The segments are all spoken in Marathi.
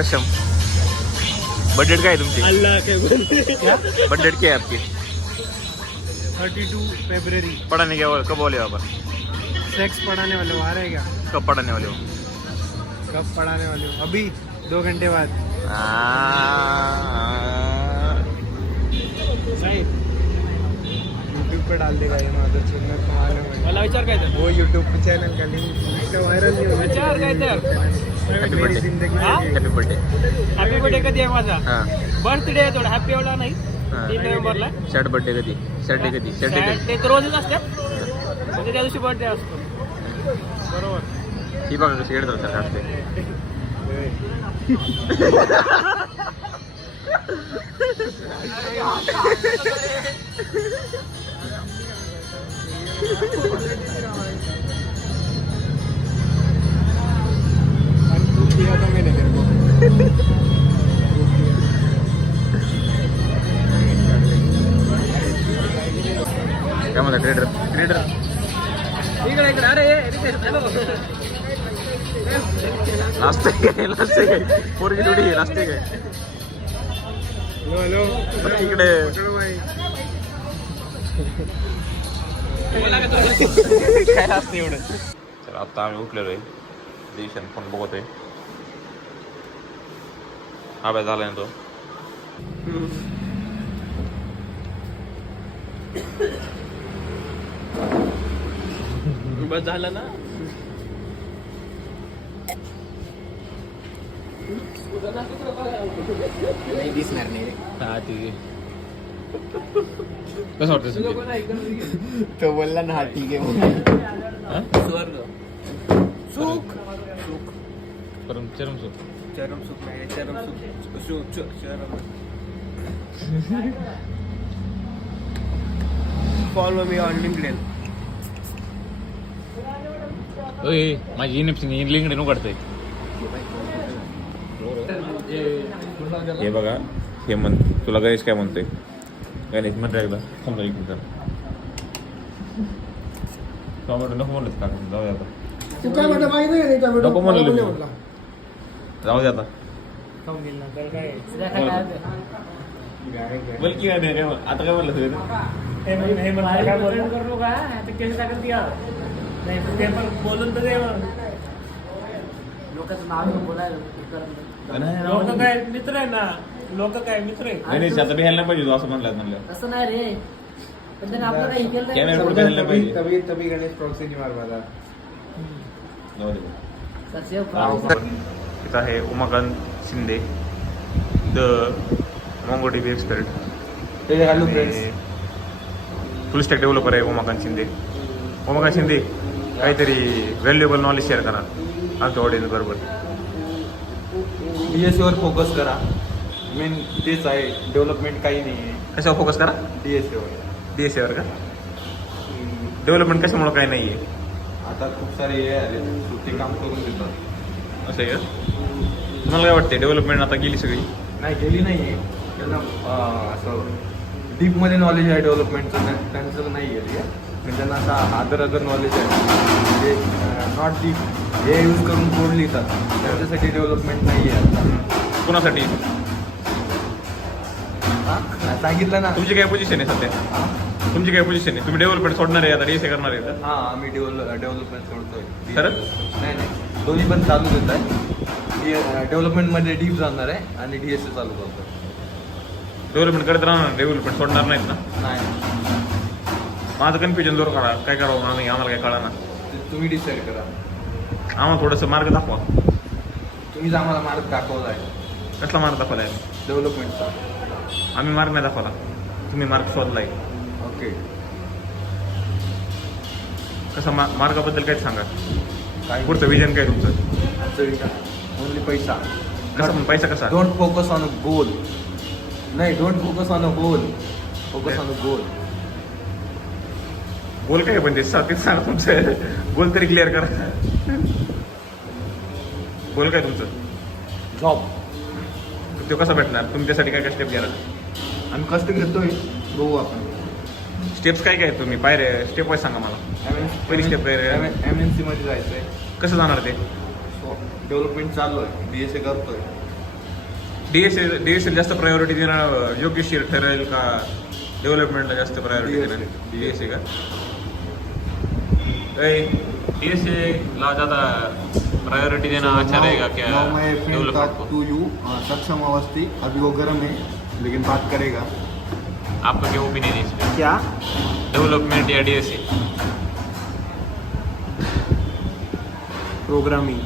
कशम बजट क्या है तुमची? अल्लाह के बंदे क्या बजट क्या है आपकी? 32 फरवरी पढ़ाने क्या कब वाले हो आप? सेक्स पढ़ाने वाले हो आ रहे हैं क्या? कब पढ़ाने वाले हो? कब पढ़ाने वाले हो? अभी 2 घंटे बाद। नहीं यूट्यूब पे डाल देगा ये माझं चॅनल तुम्हाला मला विचार काय वो यूट्यूब पे चॅनल का लिंक वायरल नाही होईल विचार काय तर हॅपी बर्थडे हॅपी बर्थडे कधी आहे माझा? हां बर्थडे आहे थोडा हॅपी एवढा नाही 3 नोव्हेंबरला. शर्ट बर्थडे कधी? शर्ट कधी? शर्ट कधी? ते तर रोजच असतात म्हणजे त्या दिवशी बर्थडे असतो. बरोबर. ही बघा कशी येडत सर असते. दिया तो मैंने तेरे को काय म्हणता ट्रेडर? ट्रेडर इकडे इकडे अरे लास्ट काय? लास्ट काय? पोरगी थोडी लास्ट काय? लो इकडे काय असते एवढं? चला आता आम्ही उठलेलो आहे. दिवसाने फोन बघतोय. अभ्यास झाला ना तो. बस झालं ना. नाही दिसणार नाही रे. हा ठीक आहे. कसं वाटतं? तो बोलला ना हा ठीक आहे स्वर्ग सुख परम चरम सुख. चरम सुख नाही चरम सुख चरम फॉलो मी ऑन लिंक्डइन. ओय माझी इनएफसी लिंकडे नो काढतंय. हे बघा हे म्हण तुला गणेश काय म्हणतोय? गणेश म्हणतो एकदा समजा एक मिनिट. टोमॅटो नको म्हणलं का? जाऊया आता. तू काय म्हणतो माहिती नाही टोमॅटो नको म्हणलं मी. जाऊ दे आता. खाऊन गेला तर काय बोल की काय आता काय म्हणलं तुम्ही? हे मला काय करू का ते केस टाकत द्या नाही ते पण बोलून तर लोकांचं नाव बोलायला लोक काय मित्र आहे ना. लोक काय मित्र आहे. गणेश आता बिहायला पाहिजे तू असं म्हणलं. तसं नाही रे पण त्याने आपलं काही केलं कॅमेरा पुढे बिहायला पाहिजे. तभी गणेश प्रॉक्सी नहीं मार पाता. जाऊ दे. नाही. इथं आहे Umakant Shinde the Mongo TV expert. Hello friends. Full stack developer आहे उमाकांत शिंदे. उमाकांत शिंदे काहीतरी व्हॅल्युएबल नॉलेज शेअर करा आमच्या ऑडियन्स बरोबर. DSA वर फोकस करा. मेन तेच आहे. डेव्हलपमेंट काही नाही आहे. कशावर फोकस करा? DSA वर. DSA का? डेव्हलपमेंट कशामुळे काही नाही आहे? आता खूप सारे हे आले ते काम करून देतात. असं आहे का? तुम्हाला काय वाटते डेव्हलपमेंट आता गेली सगळी? नाही गेली नाही आहे. त्यांना असं डीपमध्ये नॉलेज आहे डेव्हलपमेंटचं त्यांचं नाही गेली आहे. पण त्यांना असा अदर नॉलेज आहे म्हणजे नॉट डीप हे यूज करून कोड लिहितात. त्यांच्यासाठी डेव्हलपमेंट नाही आहे आता. कोणासाठी? सांगितलं ना. तुमची काय पोझिशन आहे सध्या? तुमची काय पोझिशन आहे? तुम्ही डेव्हलपमेंट सोडणार आहे आता DSA करणार आहे तर? हां आम्ही डेव्हलपमेंट सोडतोय. खरं? नाही दोन्ही पण चालू देत आहे. डेव्हलपमेंटमध्ये डीप जाणार आहे आणि DSA चालू करतो. डेव्हलपमेंट करत राहणार, डेव्हलपमेंट सोडणार नाहीत ना? नाही माझं कन्फ्युजन दूर करा. काय करावं आम्ही आम्हाला काय कळा ना. तुम्ही डिसाईड करा. आम्हाला थोडंसं मार्ग दाखवा. तुम्हीच आम्हाला मार्ग दाखवला आहे कसला मार्ग दाखवला आहे? डेव्हलपमेंटचा. आम्ही मार्ग नाही दाखवला, तुम्ही मार्ग शोधलाय. ओके कसं मार्गाबद्दल काय सांगा? काय पुढचं विजन काय तुमचं? ओनली पैसा. कसं पण पैसा कसा? Don't focus on a goal. नाही don't focus on a goal. Focus on a goal. Goal काय पण ते सांगा तुमचं. गोल तरी क्लिअर करा. गोल काय तुमचं? जॉब. तो कसा भेटणार? तुम्ही त्यासाठी काय काय स्टेप घ्याल? आम्ही कष्ट घेतोय बघू आपण. स्टेप्स काय काय तुम्ही पायऱ्या स्टेप वाईज सांगा मला. पहिली स्टेप काय? MNC मध्ये जायचंय. कसं जाणार ते? डेव्हलपमेंट चालू आहे. DSA करतोय. डीएसएल जास्त प्रायोरिटी देणं योग्यशीर ठरेल का डेव्हलपमेंटला जास्त प्रायोरिटी देणार डीएसए का डीएसए ला ज़्यादा प्रायोरिटी देना अच्छा रहेगा क्या now my friend talk development to you Saksham Awasthi अभी वो गर्म है लेकिन बात करेगा को आपका क्या ओपिनियन है इसमें क्या डेवलपमेंट या डीएसए प्रोग्रामिंग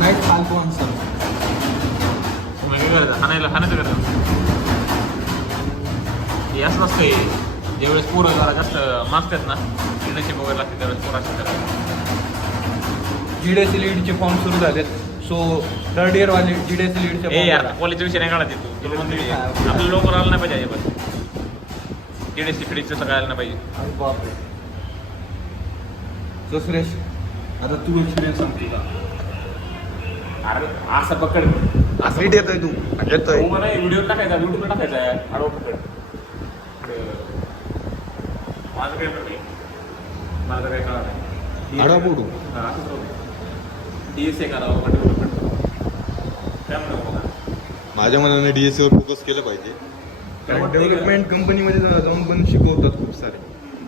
नेक्स्ट फालतू आंसर तुम्ही काय करता हाणायचं करता हे असं नसतं ज्यावेळेस पोरं जरा जास्त मागतात ना इंटर्नशिप वगैरे लागते त्यावेळेस पोरं असं करतात जीडीएससी लीडचे फॉर्म सुरू झालेत सो थर्ड इयर वाले जीडीएससी लीडचे ए यार कॉलेजचा विषय नाही काढत तू तुला म्हणतो आपल्याला लवकर आलं नाही पाहिजे बस डीडीएससी फिडीचं सगळं आलं नाही पाहिजे बापरे सो सुरेश आता तू एक्सपिरियन्स सांगतो का अरे असं पकड असं नीट येतोय तू येतोय व्हिडिओ टाकायचा युट्यूबला टाकायचा आहे आडवा पकड माझं काय पडलं माझं काय कळलं नाही आडवा पोडू हा असंच राहू डीएसए करावं का डेव्हलपमेंट त्यामुळे बघा माझ्या मनाने डीएससी वर फोकस केलं पाहिजे डेव्हलपमेंट कंपनीमध्ये जाऊन पण शिकवतात खूप सारे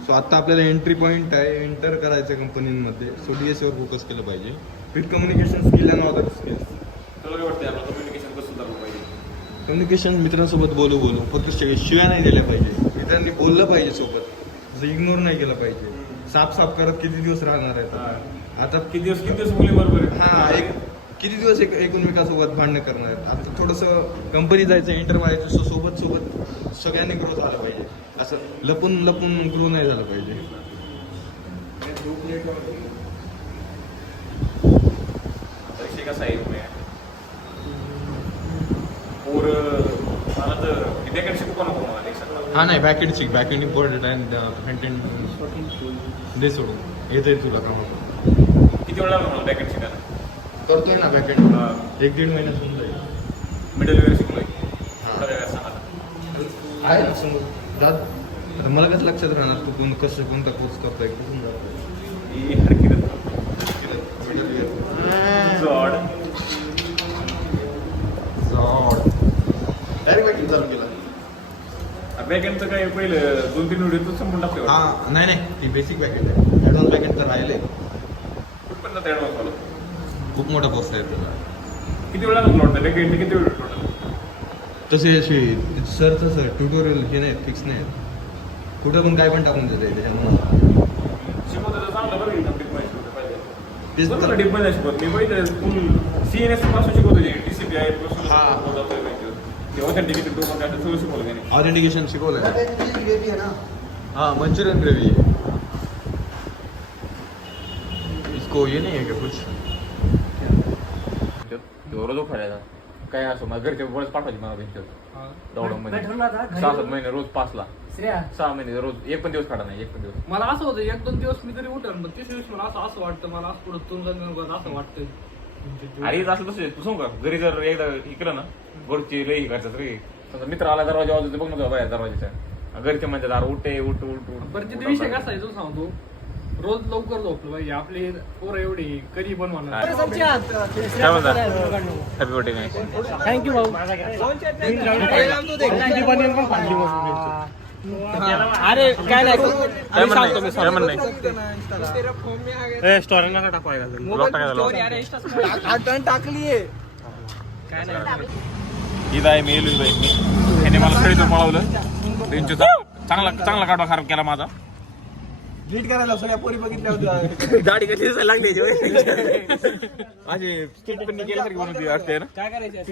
सो आता आपल्याला एंट्री पॉईंट आहे एंटर करायचं कंपनीमध्ये सो डीएससी वर फोकस केलं पाहिजे with communication skill and other skills तुला काय वाटतं आपलं कम्युनिकेशन कसं सुधारलं पाहिजे कम्युनिकेशन मित्रांसोबत बोलू फक्त शिव्या नाही दिल्या पाहिजे मित्रांनी बोललं पाहिजे सोबत असं इग्नोर नाही केलं पाहिजे साफ करत किती दिवस राहणार आहेत आता किती दिवस मुली बरोबर आहे हा एक किती दिवस एकमेकासोबत भांडणं करणार आहेत आता थोडंसं कंपनी जायचं एंटर व्हायचं सो सोबत सगळ्यांनी ग्रो झालं पाहिजे असं लपून ग्रो नाही झालं पाहिजे विषय कसा आहे और मला तर विद्यार्थी शिकू पण नको मला लेक्चरला हा नाही backend important and front and they सोडून येतंय तुला कामात किती वेळ लागला मला बॅकेट शिकायला करतोय ना बॅकेंड 1-1.5 महिन्यात होऊन जाईल मिडल वेअर शिकलोय थोडा वेळ सांगा आहे ना समोर जात आता मला कसं लक्षात राहणार तू कोणता कोर्स करतोय कुठून जातोय ही हरकत जॉड डायरेक्ट बॅकिंग चालू केलं बॅकेंडचं काय पहिलं 2-3 व्हिडिओ तू संपून टाकले हा नाही ती बेसिक बॅकेंड आहे ॲडव्हान्स बॅकेंड तर राहिले कुठपर्यंत जातं ॲडव्हान्स वाला खूप मोठा कोर्स आहे त्याला किती वेळ लागला वाटतं बॅकेंड किती वेळ टोटल तसे असे सर तसं ट्युटोरियल हे नाही फिक्स नाही कुठं पण काय पण टाकून देते त्याच्यामुळे शिकवतं तर चांगलं बरं एकदम डीप मध्ये शिकवतं पाहिजे तेच बरोबर तर. डीप मध्ये शिकवत मी पहिले स्कूल सीएनएस पासून शिकवतो टीसीपी आहे हा. ते ऑथेंटिकेटेड तो पण काय सगळं शिकवलं त्याने ऑथेंटिकेशन शिकवलंय हाँ मंचूरियन ग्रेवी इसको ये नहीं है क्या कुछ रोज खायला काय असं मग घरचे बरेच पाठवायचे मला त्यांच्यात लॉकडाऊन मध्ये ठरला होता घरी 6-7 महिने रोज 5ला श्रेया 6 महिने रोज एक पण दिवस काढा नाही एक पण दिवस मला असं होतं 1-2 दिवस मी तरी उठल पण तिसऱ्या दिवस मला असं वाटतं मला असं पुढं तुला असं वाटतं अरे असं तसं तू सांग का घरी जर एकदा इकडं ना घरची लई करायचं रे समजा मित्र आला दरवाजा वाजवते बघ ना बाहेर दरवाजाच्या घरचे म्हणजे दार उठे उठ बरं तिथे विषय कसा आहे तुला सांगतो रोज लवकर झोपलं पाहिजे आपली पोरं एवढी कधी पण म्हणणार काय म्हणता हॅपी बर्थडे काय थँक्यू भाऊ अरे काय नाही काय म्हणणं काय म्हणणं स्टोरी नका टाकायला ब्लॉग टाकायला टाकली ईद आहे मी येलो बाईक मी त्याने मला खेळीतून पळवलं त्यांच्या चांगला काढवा खराब केला माझा नीट करायला सगळ्या पोरी बघितल्या होत्या गाडी कशी दिसायला लागली माझी स्टेट पण केल्यासारखी बनवती वाटते ना काय करायचं